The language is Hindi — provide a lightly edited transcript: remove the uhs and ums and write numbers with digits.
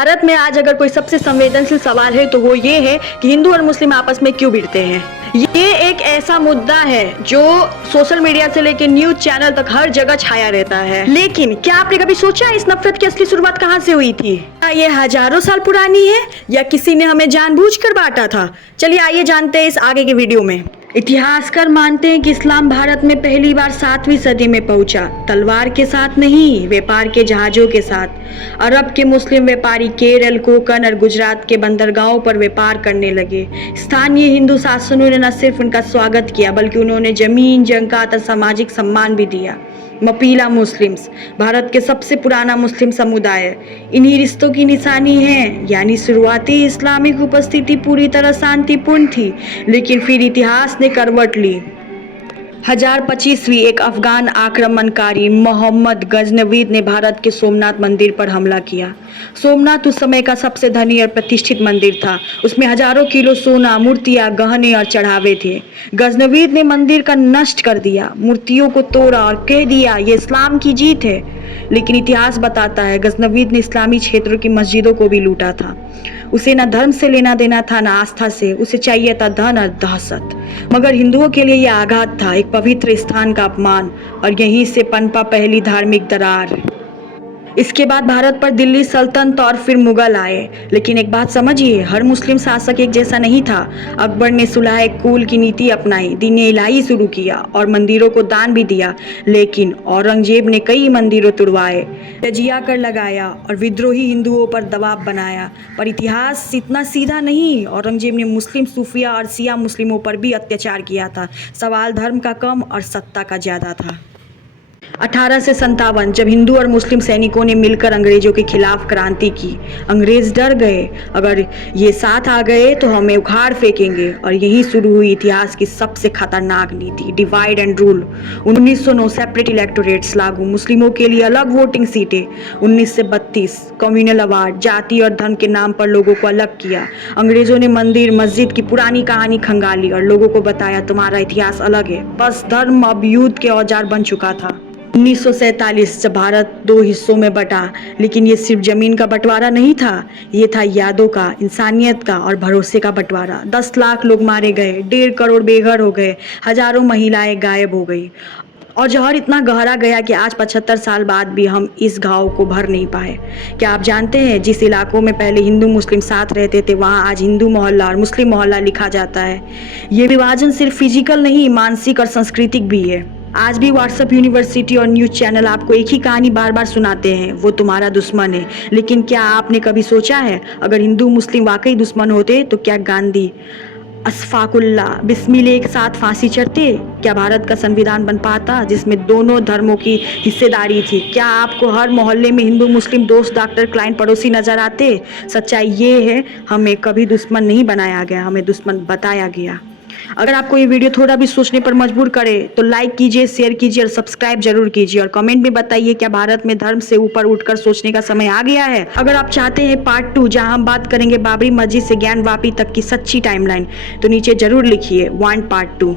भारत में आज अगर कोई सबसे संवेदनशील सवाल है तो वो ये है कि हिंदू और मुस्लिम आपस में क्यों भिड़ते हैं। ये एक ऐसा मुद्दा है जो सोशल मीडिया से लेकर न्यूज चैनल तक हर जगह छाया रहता है। लेकिन क्या आपने कभी सोचा इस नफरत की असली शुरुआत कहाँ से हुई थी? क्या ये हजारों साल पुरानी है या किसी ने हमें जानबूझकर बांटा था? चलिए आइए जानते हैं इस आगे के वीडियो में। इतिहासकार मानते हैं कि इस्लाम भारत में पहली बार 7वीं सदी में पहुंचा, तलवार के साथ नहीं, व्यापार के जहाजों के साथ। अरब के मुस्लिम व्यापारी केरल, कोंकण और गुजरात के बंदरगाहों पर व्यापार करने लगे। स्थानीय हिंदू शासनों ने न सिर्फ उनका स्वागत किया बल्कि उन्होंने जमीन, जंगलात और सामाजिक सम्मान भी दिया। मपीला मुस्लिम्स भारत के सबसे पुराना मुस्लिम समुदाय इन्हीं रिश्तों की निशानी है। यानी शुरुआती इस्लामिक उपस्थिति पूरी तरह शांतिपूर्ण थी, लेकिन फिर इतिहास ने करवट ली। 1025वीं एक अफगान आक्रमणकारी मोहम्मद गजनवीद ने भारत के सोमनाथ मंदिर पर हमला किया। सोमनाथ उस समय का सबसे धनी और प्रतिष्ठित मंदिर था। उसमें हजारों किलो सोना, मूर्तियां, गहने और चढ़ावे थे। गजनवीद ने मंदिर का नष्ट कर दिया, मूर्तियों को तोड़ा और कह दिया ये इस्लाम की जीत है। लेकिन इतिहास बताता है गजनवीद ने इस्लामी क्षेत्रों की मस्जिदों को भी लूटा था। उसे न धर्म से लेना देना था, न आस्था से। उसे चाहिए था धन और दहशत। मगर हिंदुओं के लिए यह आघात था, एक पवित्र स्थान का अपमान, और यहीं से पनपा पहली धार्मिक दरार। इसके बाद भारत पर दिल्ली सल्तनत और फिर मुगल आए। लेकिन एक बात समझिए, हर मुस्लिम शासक एक जैसा नहीं था। अकबर ने सुलह कुल की नीति अपनाई, दीन-ए इलाही शुरू किया और मंदिरों को दान भी दिया। लेकिन औरंगजेब ने कई मंदिरों तुड़वाए, तजिया कर लगाया और विद्रोही हिंदुओं पर दबाव बनाया। पर इतिहास इतना सीधा नहीं। औरंगजेब ने मुस्लिम, सूफिया और शिया मुस्लिमों पर भी अत्याचार किया था। सवाल धर्म का कम और सत्ता का ज्यादा था। 1857 जब हिंदू और मुस्लिम सैनिकों ने मिलकर अंग्रेजों के खिलाफ क्रांति की, अंग्रेज डर गए। अगर ये साथ आ गए तो हमें उखाड़ फेंकेंगे। और यही शुरू हुई इतिहास की सबसे खतरनाक नीति, divide and rule. 1909 separate electorates लागू, मुस्लिमों के लिए अलग वोटिंग सीटें। 1932 कम्युनल अवार्ड, जाति और धर्म के नाम पर लोगों को अलग किया। अंग्रेजों ने मंदिर, मस्जिद की पुरानी कहानी खंगाली और लोगों को बताया तुम्हारा इतिहास अलग है। बस धर्म अब युद्ध के औजार बन चुका था। 1947 जब भारत 2 हिस्सों में बटा, लेकिन ये सिर्फ जमीन का बंटवारा नहीं था, ये था यादों का, इंसानियत का और भरोसे का बंटवारा। 10 लाख लोग मारे गए, 1.5 करोड़ बेघर हो गए, हजारों महिलाएं गायब हो गई। और जहर इतना गहरा गया कि आज 75 साल बाद भी हम इस घाव को भर नहीं पाए। क्या आप जानते हैं जिस इलाकों में पहले हिंदू मुस्लिम साथ रहते थे वहाँ आज हिंदू मोहल्ला और मुस्लिम मोहल्ला लिखा जाता है। ये विभाजन सिर्फ फिजिकल नहीं, मानसिक और सांस्कृतिक भी है। आज भी व्हाट्सएप, यूनिवर्सिटी और न्यूज चैनल आपको एक ही कहानी बार बार सुनाते हैं, वो तुम्हारा दुश्मन है। लेकिन क्या आपने कभी सोचा है अगर हिंदू मुस्लिम वाकई दुश्मन होते तो क्या गांधी, अशफाकुल्लाह, बिस्मिल एक साथ फांसी चढ़ते? क्या भारत का संविधान बन पाता जिसमें दोनों धर्मों की हिस्सेदारी थी? क्या आपको हर मोहल्ले में हिंदू मुस्लिम दोस्त, डॉक्टर, क्लाइंट, पड़ोसी नजर आते? सच्चाई ये है, हमें कभी दुश्मन नहीं बनाया गया, हमें दुश्मन बताया गया। अगर आपको ये वीडियो थोड़ा भी सोचने पर मजबूर करे तो लाइक कीजिए, शेयर कीजिए और सब्सक्राइब जरूर कीजिए। और कमेंट में बताइए क्या भारत में धर्म से ऊपर उठकर सोचने का समय आ गया है? अगर आप चाहते हैं पार्ट 2 जहां हम बात करेंगे बाबरी मस्जिद से ज्ञान वापी तक की सच्ची टाइमलाइन, तो नीचे जरूर लिखिए वांट पार्ट 2।